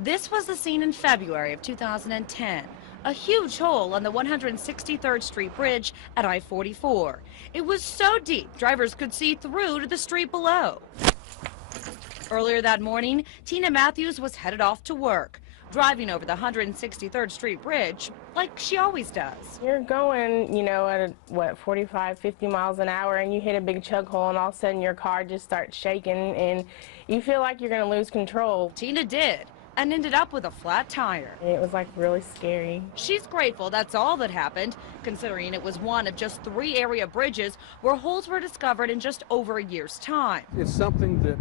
This was the scene in February of 2010. A huge hole on the 163rd Street Bridge at I-44. It was so deep, drivers could see through to the street below. Earlier that morning, Tina Matthews was headed off to work, driving over the 163rd Street Bridge like she always does. You're going, at what, 45, 50 miles an hour, and you hit a big chug hole, and all of a sudden your car just starts shaking, and you feel like you're going to lose control. Tina did, and ended up with a flat tire. It was like really scary. She's grateful that's all that happened, considering it was one of just 3 area bridges where holes were discovered in just over a year's time. It's something that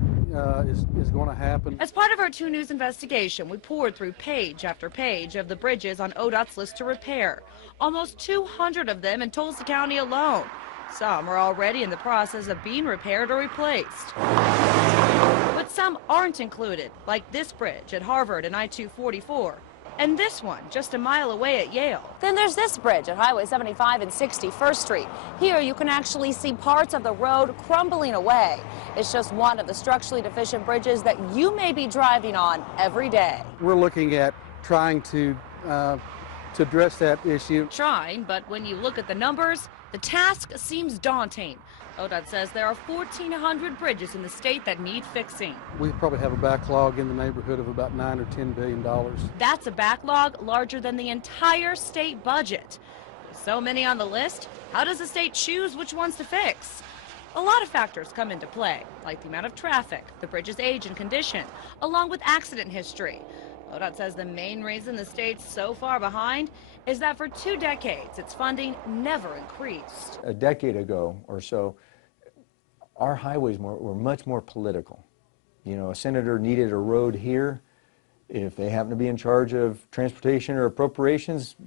is going to happen. As part of our 2 News investigation, we poured through page after page of the bridges on ODOT's list to repair. Almost 200 of them in Tulsa County alone. Some are already in the process of being repaired or replaced. But some aren't included, like this bridge at Harvard and I-244, and this one just a mile away at Yale. Then there's this bridge at Highway 75 and 61st Street. Here you can actually see parts of the road crumbling away. It's just one of the structurally deficient bridges that you may be driving on every day. We're looking at trying to address that issue. Trying, but when you look at the numbers, the task seems daunting. ODOT says there are 1,400 bridges in the state that need fixing. We probably have a backlog in the neighborhood of about $9 or $10 billion. That's a backlog larger than the entire state budget. With so many on the list, how does the state choose which ones to fix? A lot of factors come into play, like the amount of traffic, the bridge's age and condition, along with accident history. ODOT says the main reason the state's so far behind is that for 2 decades, its funding never increased. A decade ago or so, our highways were much more political. A senator needed a road here. If they happen to be in charge of transportation or appropriations,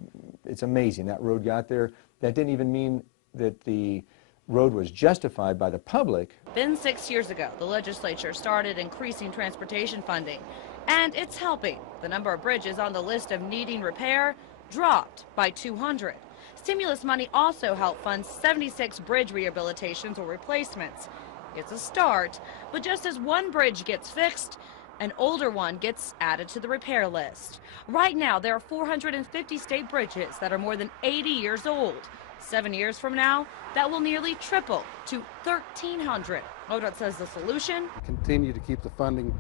it's amazing that road got there. That didn't even mean that the road was justified by the public. Then 6 years ago, the legislature started increasing transportation funding, and it's helping. The number of bridges on the list of needing repair dropped by 200. Stimulus money also helped fund 76 bridge rehabilitations or replacements. It's a start, but just as one bridge gets fixed, an older one gets added to the repair list. Right now, there are 450 state bridges that are more than 80 years old. 7 years from now, that will nearly triple to 1,300. ODOT says the solution? Continue to keep the funding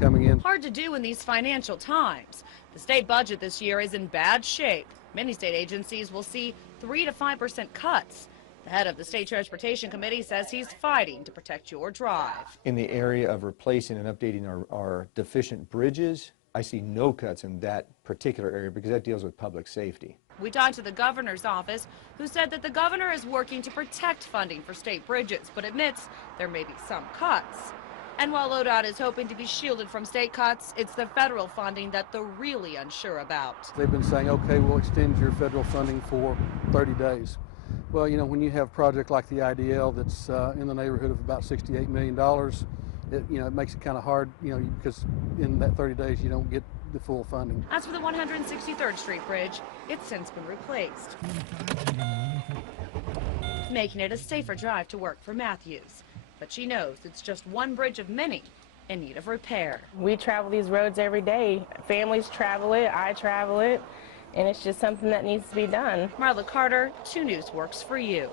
coming in. Hard to do in these financial times. The state budget this year is in bad shape. Many state agencies will see 3 to 5% cuts. The head of the State Transportation Committee says he's fighting to protect your drive. In the area of replacing and updating our deficient bridges, I see no cuts in that particular area because that deals with public safety. We talked to the governor's office, who said that the governor is working to protect funding for state bridges, but admits there may be some cuts. And while ODOT is hoping to be shielded from state cuts, it's the federal funding that they're really unsure about. They've been saying, okay, we'll extend your federal funding for 30 days. Well, when you have a project like the IDL that's in the neighborhood of about $68 million, it makes it kind of hard, because in that 30 days you don't get the full funding. As for the 163rd Street Bridge, it's since been replaced, making it a safer drive to work for Matthews. But she knows it's just one bridge of many in need of repair. We travel these roads every day. Families travel it, I travel it, and it's just something that needs to be done. Marla Carter, 2 News works for you.